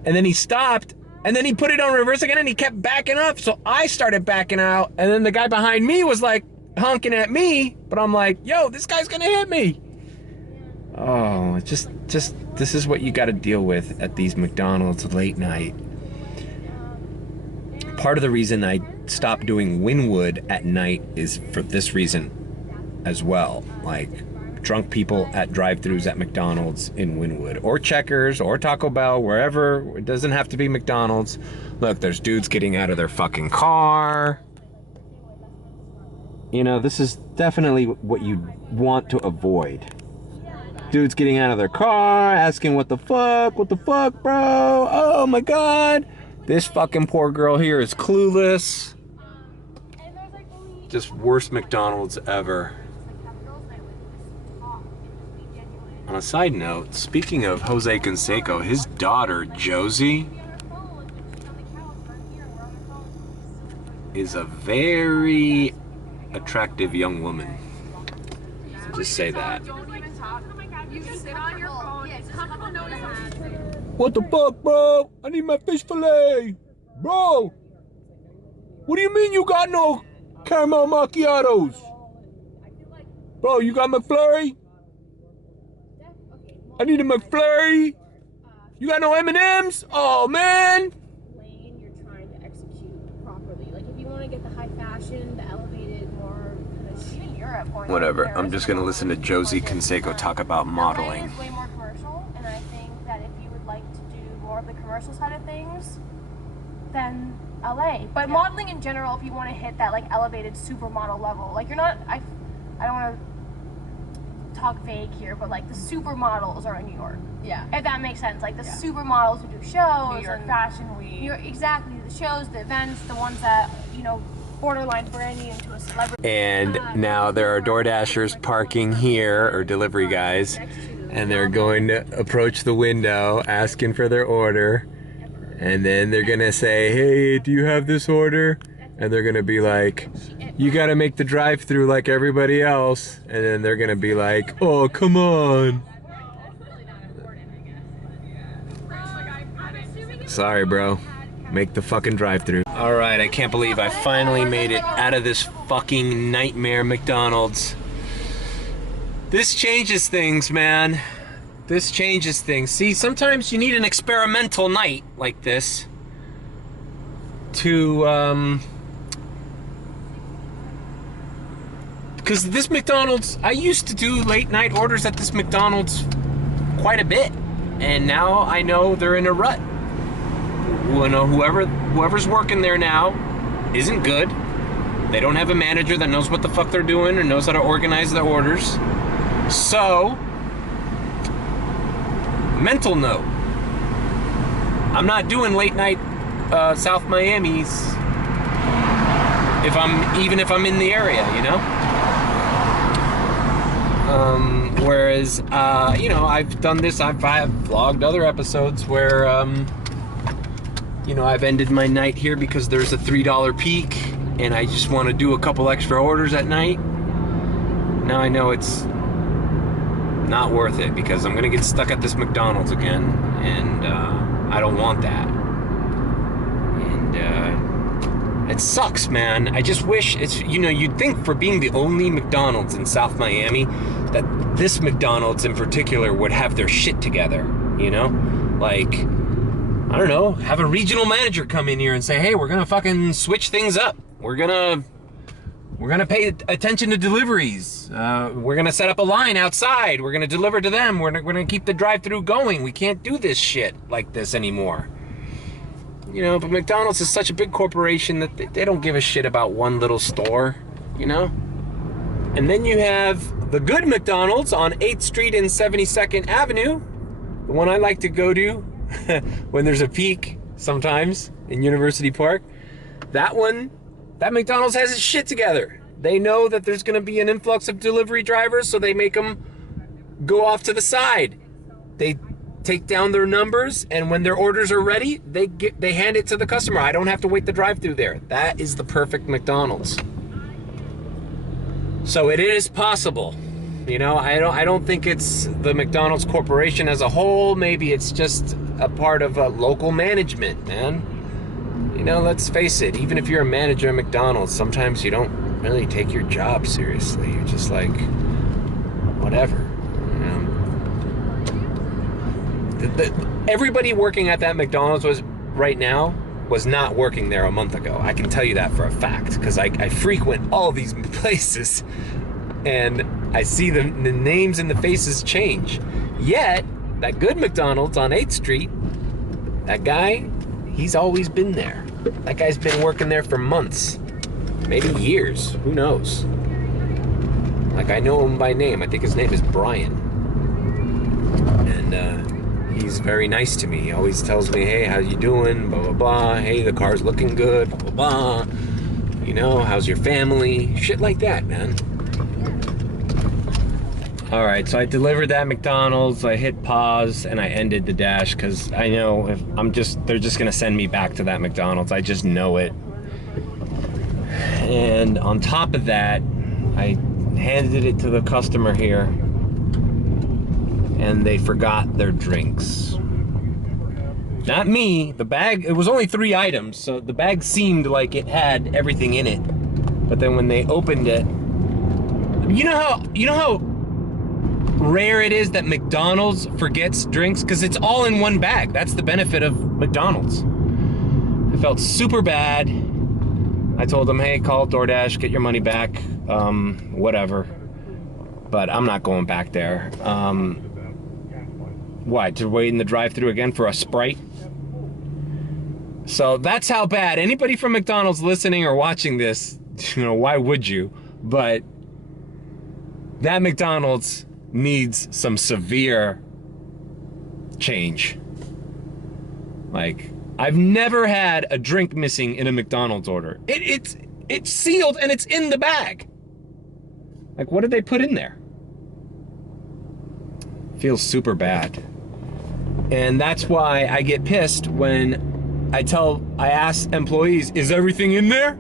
then he stopped, and then he put it on reverse again, and he kept backing up. So I started backing out, and then the guy behind me was like honking at me, but I'm like, yo, this guy's gonna hit me. Oh, just this is what you got to deal with at these McDonald's late night. Part of the reason I stopped doing Wynwood at night is for this reason as well. Like, drunk people at drive-thrus at McDonald's in Wynwood, or Checkers, or Taco Bell, wherever. It doesn't have to be McDonald's. Look, there's dudes getting out of their fucking car. You know, this is definitely what you want to avoid. Dudes getting out of their car, asking what the fuck, bro? Oh my God. This fucking poor girl here is clueless. Just worst McDonald's ever. On a side note, speaking of Jose Canseco, his daughter, Josie, is a very attractive young woman. Just say that. What the fuck, bro? I need my fish fillet. Bro, what do you mean you got no caramel macchiatos? Bro, you got McFlurry? I need a McFlurry. You got no M&Ms? Oh, man. Lane you're trying to execute properly. Like, if you want to get the high fashion, the elevated, more kind of even Europe. Whatever. I'm just going to listen to Josie Canseco talk about modeling. LA is way more commercial, and I think that if you would like to do more of the commercial side of things, then LA. But modeling in general, if you want to hit that, like, elevated supermodel level, like, you're not, I don't want to talk vague here, but like the supermodels are in New York. Yeah. If that makes sense. Like the supermodels who do shows. New York Fashion Week. Exactly. The shows, the events, the ones that, you know, borderline brand you into a celebrity. And now there are DoorDashers parking here, or delivery guys, and they're going to approach the window asking for their order. And then they're going to say, hey, do you have this order? And they're going to be like, you got to make the drive-thru like everybody else. And then they're going to be like, oh, come on. Sorry, bro. Make the fucking drive-thru. All right, I can't believe I finally made it out of this fucking nightmare McDonald's. This changes things, man. This changes things. See, sometimes you need an experimental night like this to, because this McDonald's, I used to do late night orders at this McDonald's quite a bit, and now I know they're in a rut. You know, whoever's working there now isn't good. They don't have a manager that knows what the fuck they're doing or knows how to organize their orders. So, mental note, I'm not doing late night South Miami's even if I'm in the area, you know? Whereas, you know, I've done this, I've vlogged other episodes where, you know, I've ended my night here because there's a $3 peak and I just want to do a couple extra orders at night. Now I know it's not worth it because I'm going to get stuck at this McDonald's again, and I don't want that. And it sucks, man. I just wish it's, you know, you'd think for being the only McDonald's in South Miami that this McDonald's in particular would have their shit together, you know? Like, I don't know, have a regional manager come in here and say, hey, we're gonna fucking switch things up. We're gonna pay attention to deliveries. We're gonna set up a line outside. We're gonna deliver to them. We're gonna keep the drive-thru going. We can't do this shit like this anymore. You know, but McDonald's is such a big corporation that they don't give a shit about one little store, you know? And then you have the good McDonald's on 8th Street and 72nd Avenue, the one I like to go to when there's a peak sometimes in University Park. That McDonald's has its shit together. They know that there's gonna be an influx of delivery drivers, so they make them go off to the side. They take down their numbers, and when their orders are ready, they hand it to the customer. I don't have to wait the drive-thru there. That is the perfect McDonald's. So it is possible. You know, I don't think it's the McDonald's corporation as a whole. Maybe it's just a part of a local management, man. You know, let's face it, even if you're a manager at McDonald's, sometimes you don't really take your job seriously. You're just like, whatever. You know? Everybody working at that McDonald's right now was not working there a month ago. I can tell you that for a fact, because I frequent all these places, and I see the names and the faces change. Yet, that good McDonald's on 8th Street, that guy, he's always been there. That guy's been working there for months, maybe years, who knows? Like, I know him by name. I think his name is Brian. And he's very nice to me. He always tells me, hey, how you doing? Blah, blah, blah. Hey, the car's looking good. Blah, blah, blah. You know, how's your family? Shit like that, man. All right, so I delivered that McDonald's. I hit pause and I ended the dash because I know if they're just gonna send me back to that McDonald's. I just know it. And on top of that, I handed it to the customer here and they forgot their drinks. Not me, the bag, it was only 3 items, so the bag seemed like it had everything in it. But then when they opened it, you know how rare it is that McDonald's forgets drinks? Because it's all in one bag. That's the benefit of McDonald's. I felt super bad. I told them, hey, call DoorDash, get your money back, whatever. But I'm not going back there. What, to wait in the drive-thru again for a Sprite? So that's how bad. Anybody from McDonald's listening or watching this, you know, why would you? But that McDonald's needs some severe change. Like, I've never had a drink missing in a McDonald's order. It's sealed and it's in the bag. Like, what did they put in there? Feels super bad. And that's why I get pissed when I ask employees, is everything in there?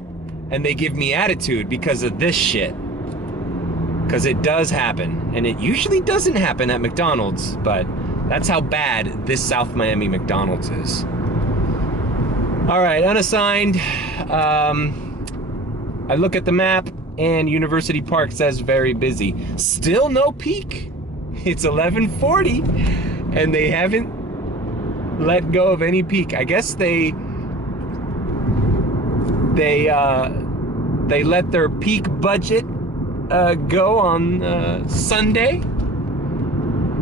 And they give me attitude because of this shit. Because it does happen. And it usually doesn't happen at McDonald's, but that's how bad this South Miami McDonald's is. All right, unassigned. I look at the map and University Park says very busy. Still no peak. It's 11:40 and they haven't let go of any peak. I guess they let their peak budget go on Sunday,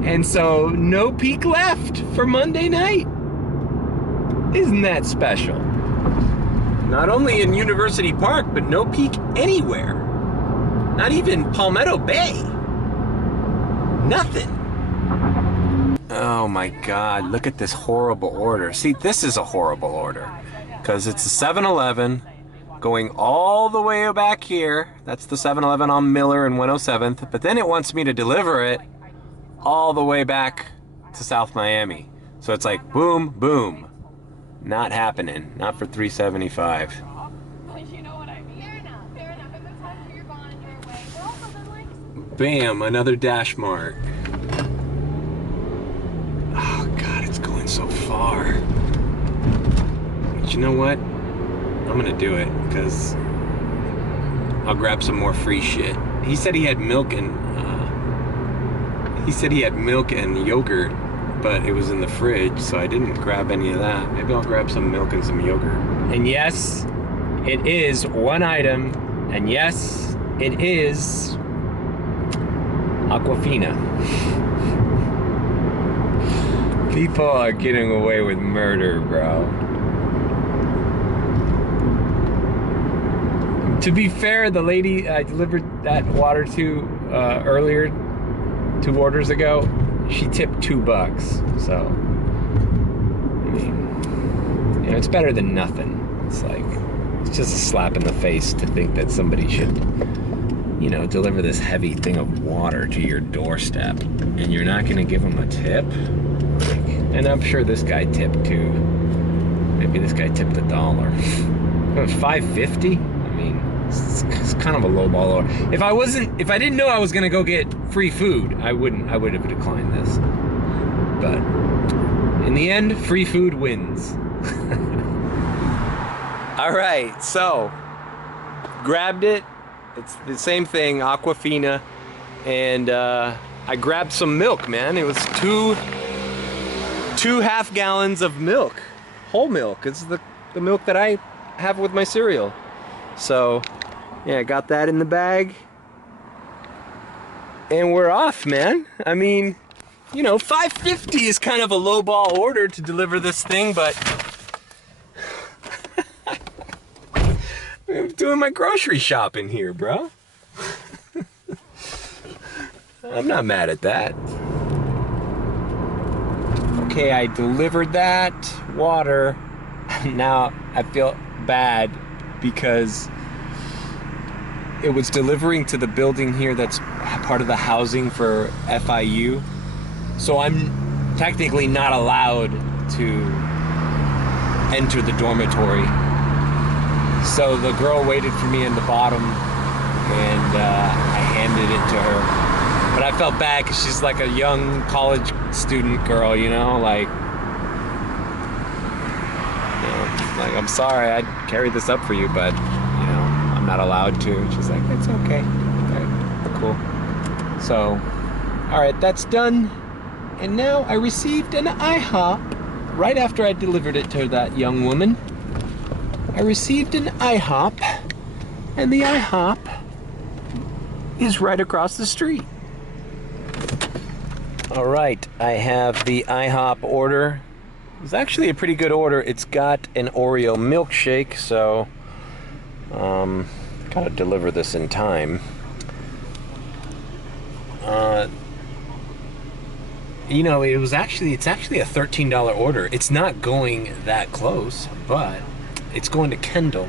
and so no peak left for Monday night. Isn't that special? Not only in University Park, but no peak anywhere. Not even Palmetto Bay. Nothing. Oh my God, look at this horrible order. See, this is a horrible order. Because it's a 7-Eleven going all the way back here. That's the 7-Eleven on Miller and 107th. But then it wants me to deliver it all the way back to South Miami. So it's like boom, boom. Not happening. Not for $3.75. You know what I mean? Fair enough. If it's time for your bond your way. But also then, like, Bam, another DashMart. Oh God, it's going so far. But you know what? I'm gonna do it because I'll grab some more free shit. He said he had milk and yogurt, but it was in the fridge, so I didn't grab any of that. Maybe I'll grab some milk and some yogurt. And yes, it is one item, and yes, it is Aquafina. People are getting away with murder, bro. To be fair, the lady I delivered that water to earlier, 2 orders ago, she tipped $2. So, I mean, you know, it's better than nothing. It's like, it's just a slap in the face to think that somebody should, you know, deliver this heavy thing of water to your doorstep and you're not gonna give them a tip? Like, and I'm sure this guy tipped too. Maybe this guy tipped $1. $5.50? I mean, it's kind of a low ball order. If I didn't know I was gonna go get free food, I would have declined this. But in the end, free food wins. All right, so grabbed it. It's the same thing, Aquafina, and I grabbed some milk, man. It was two half gallons of milk, whole milk. It's the milk that I have with my cereal. So yeah, I got that in the bag. And we're off, man. I mean, you know, $5.50 is kind of a low ball order to deliver this thing, but I'm doing my grocery shopping here, bro. I'm not mad at that. Okay, I delivered that water. Now I feel bad because it was delivering to the building here that's part of the housing for FIU. So I'm technically not allowed to enter the dormitory. So the girl waited for me in the bottom and I handed it to her. But I felt bad because she's like a young college student girl, you know, like I'm sorry, I'd carry this up for you, but you know, I'm not allowed to. And she's like, it's okay. Okay, cool. So, all right, that's done. And now I received an IHOP right after I delivered it to that young woman. I received an IHOP, and the IHOP is right across the street. All right, I have the IHOP order. It's actually a pretty good order. It's got an Oreo milkshake, so gotta deliver this in time. You know, it's actually a $13 order. It's not going that close, but it's going to Kendall.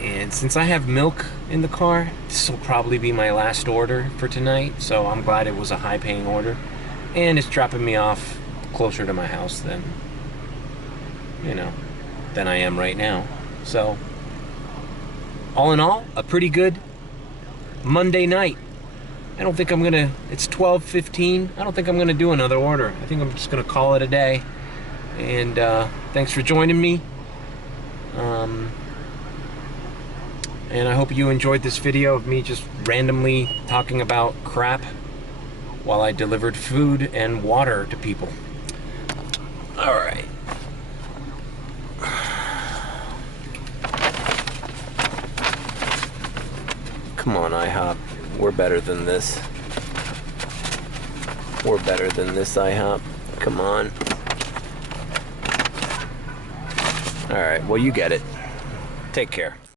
And since I have milk in the car, this will probably be my last order for tonight, so I'm glad it was a high-paying order. And it's dropping me off closer to my house than, you know, than I am right now. So, all in all, a pretty good Monday night. I don't think I'm gonna, it's 12:15. I don't think I'm gonna do another order. I think I'm just gonna call it a day. And thanks for joining me. And I hope you enjoyed this video of me just randomly talking about crap while I delivered food and water to people. All right. Come on, IHOP. We're better than this. We're better than this, IHOP. Come on. All right, well, you get it. Take care.